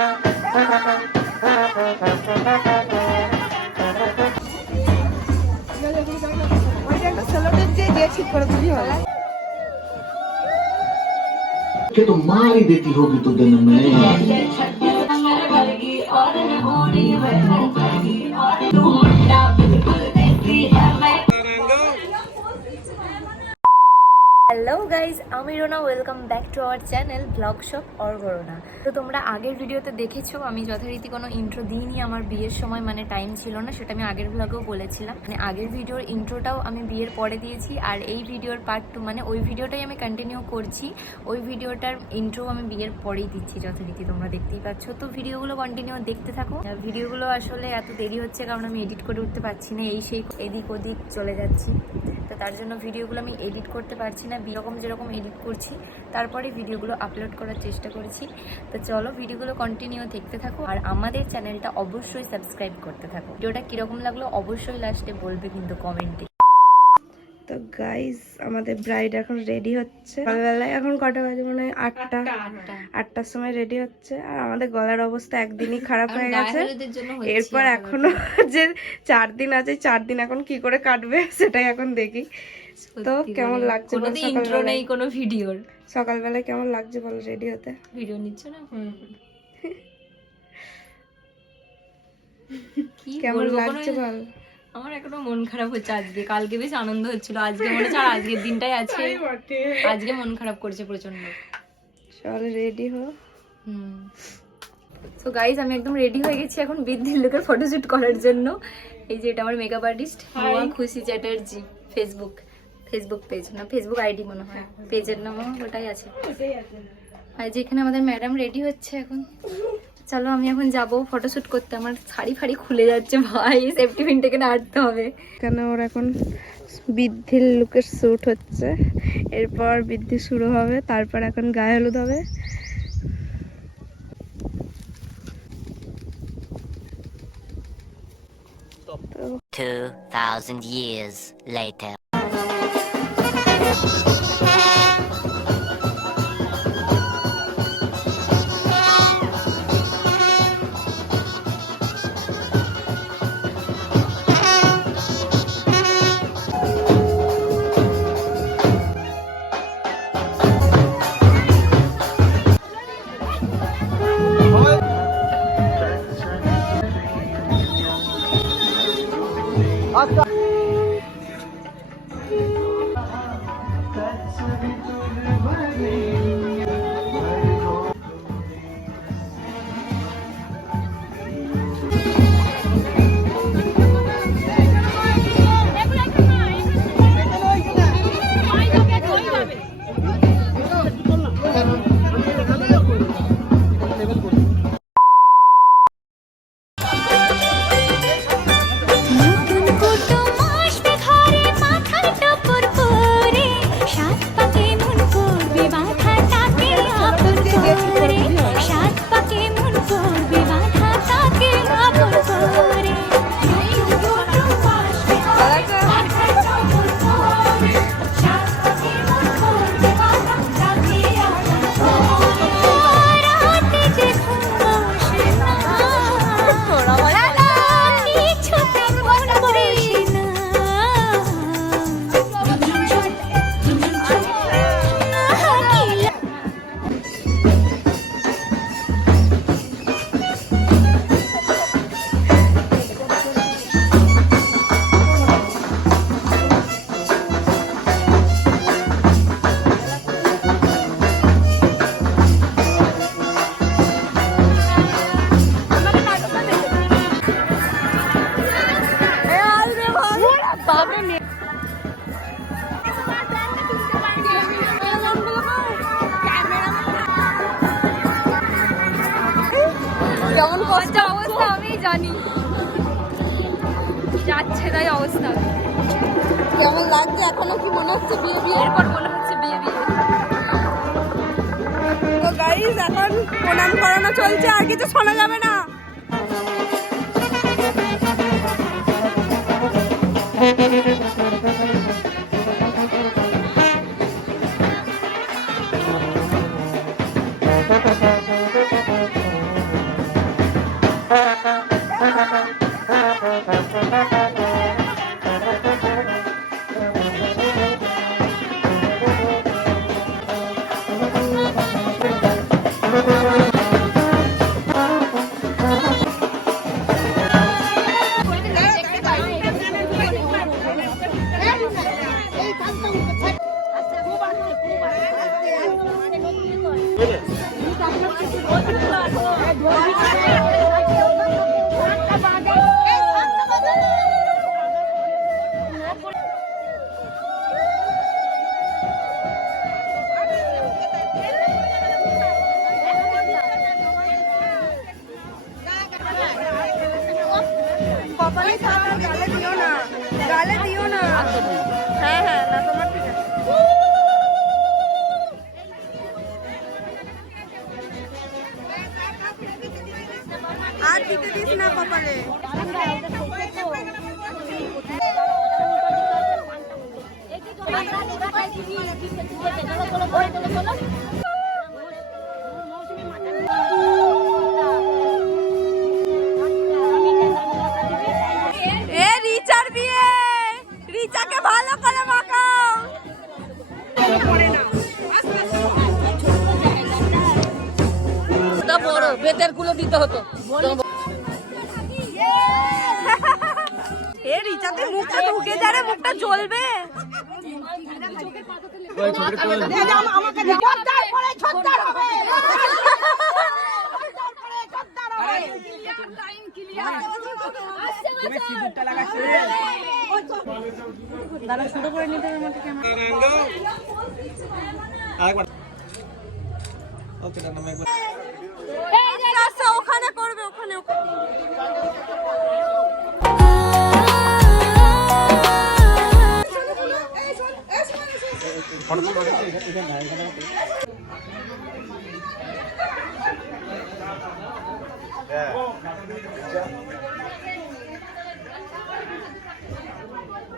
कि तो मार ही देती होगी तो दिन में। হ্যালো গাইজ, আমি Rona. Welcome back to our channel blog shop অর্গরোনা। তো তোমরা আগের ভিডিওতে দেখেছো আমি যথারীতি কোনো ইন্ট্রো দিইনি আমার বিয়ের সময়, মানে টাইম ছিল না, সেটা আমি আগের ব্লগেও বলেছিলাম। মানে আগের ভিডিওর ইন্ট্রোটাও আমি বিয়ের পরে দিয়েছি, আর এই ভিডিওর পার্ট 2 মানে ওই ভিডিওটাই আমি কন্টিনিউ করছি। ওই ভিডিওটার ইন্ট্রো আমি বিয়ের পরেই দিচ্ছি যথারীতি, তোমরা দেখতেই পাচ্ছ। তো ভিডিওগুলো কন্টিনিউ দেখতে থাকো। ভিডিওগুলো আসলে এত দেরি হচ্ছে কারণ আমি এডিট করে উঠতে পারছি না, এই সেই এদিক ওদিক চলে যাচ্ছি, তো তার জন্য ভিডিওগুলো আমি এডিট করতে পারছি না। যেরকম এডিট করছি তারপরে ভিডিওগুলো আপলোড করার চেষ্টা করেছি। তো চলো ভিডিওগুলো কন্টিনিউ দেখতে থাকো, আর আমাদের চ্যানেলটা অবশ্যই সাবস্ক্রাইব করতে থাকো। ভিডিওটা কিরকম লাগলো অবশ্যই লাস্টে বলবে কিন্তু কমেন্টে। তো গাইস, আমাদের ব্রাইড এখন রেডি হচ্ছে। সকালবেলায় এখন কটা বাজে মনে হয় 8টার সময় রেডি হচ্ছে। আর আমাদের গলার অবস্থা একদিনই খারাপ হয়ে গেছে। এরপর এখনো যে 4 দিন আছে, 4 দিন এখন কি করে কাটবে সেটাই এখন দেখি। তো কেমন লাগছে? কোনো ইন্ট্রো নেই কোনো ভিডিওর। সকালবেলায় কেমন লাগছে বল রেডি হতে? ভিডিও নিচ্ছ না? কি কেমন লাগছে বল? আমার এখনো মন খারাপ হচ্ছে আজকে, কালকে বেশ আনন্দ হচ্ছিল, আজকে মনে হচ্ছে আর আজকের দিনটাই আছে, আজকে মন খারাপ করছে প্রচন্ড। চল রেডি হো। সো গাইজ, আমি একদম রেডি হয়ে গেছি এখন বৃদ্ধির লোকের ফটোশুট করার জন্য। এই যে এটা আমার মেকআপ আর্টিস্ট খুশি চ্যাটার্জি। ফেসবুক পেজ না, ফেসবুক আইডি মনে হয়, পেজের নামও ওটাই আছে। আর যেখানে আমাদের ম্যাডাম রেডি হচ্ছে এখন। চলো আমি এখন যাবো ফটোশুট করতে। আমার শাড়ি ফাড়ি খুলে যাচ্ছে ভাই, সেফটি পিন থেকে নাড়তে হবে। কেন ওর এখন বৃদ্ধির লুকের শ্যুট হচ্ছে, এরপর বৃদ্ধি শুরু হবে, তারপর এখন গায়ে হলুদ হবে। তো 2000 years later. কেমন কষ্ট অবস্থা আমি জানি, যাচ্ছে তাই অবস্থা। কেমন লাগছে? এখনো কি মনে হচ্ছে বিয়ে? এরপর মনে হচ্ছে বিয়ে। তো গাইস, এখন প্রণাম করানো চলছে, আর কিছু শোনা যাবে না। কপালে থাক আর গালে দিও না, গালে দিও না। হ্যাঁ হ্যাঁ, না তোমার ঠিক আছে। আর দিতে দিস না কপালে। এ রিচার বিয়ে, রিচাকে ভালো করে মাখাও। বড় বেতের গুলো দিতে হতো। এ রিচাতে মুখটা ঢুকে যা রে, মুখটা জ্বলবে। দাদা শুরু করে নিতে হবে আমাকে ওখানে করবে, ওখানে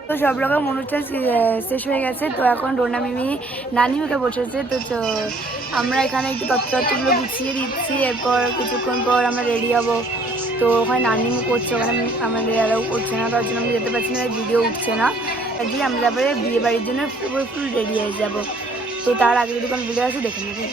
তো সব রকম অনুষ্ঠান শেষ হয়ে গেছে। তো এখন রোনা মিমি নানিমুখে বসেছে। তো আমরা এখানে একটু তত্ত্বগুলো গুছিয়ে দিচ্ছি, এরপর কিছুক্ষণ পর আমরা রেডি হবো। তো ওখানে নানিমু করছে, ওখানে আমাদের এরাও করছে না, তার জন্য আমি যেতে পারছি না, ভিডিও উঠছে না। একদিন আমরা তারপরে বিয়ে বাড়ির জন্য ফুল রেডি হয়ে যাবো। তো তার আগে যদি কোনো ভিডিও আছে দেখে নেবে।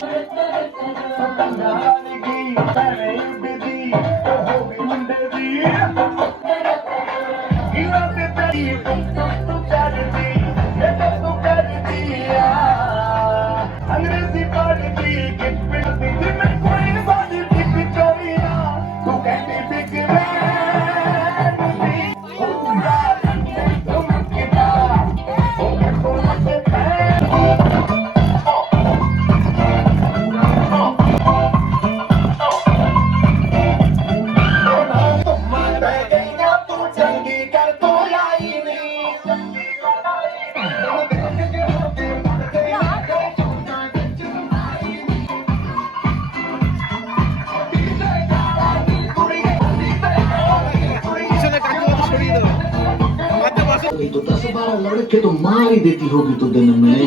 तो 10-12 लड़के तो मार ही देती होगी तो दिन में।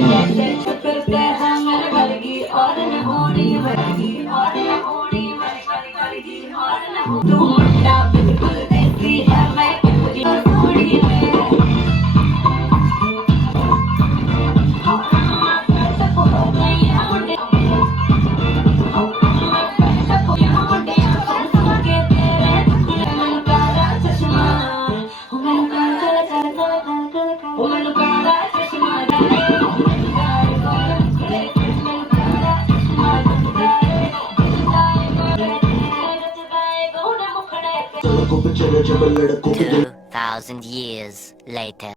लड़कों पे चले जब लड़कों पे 2,000 years later.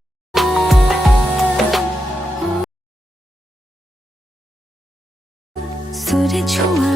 सूरज हुआ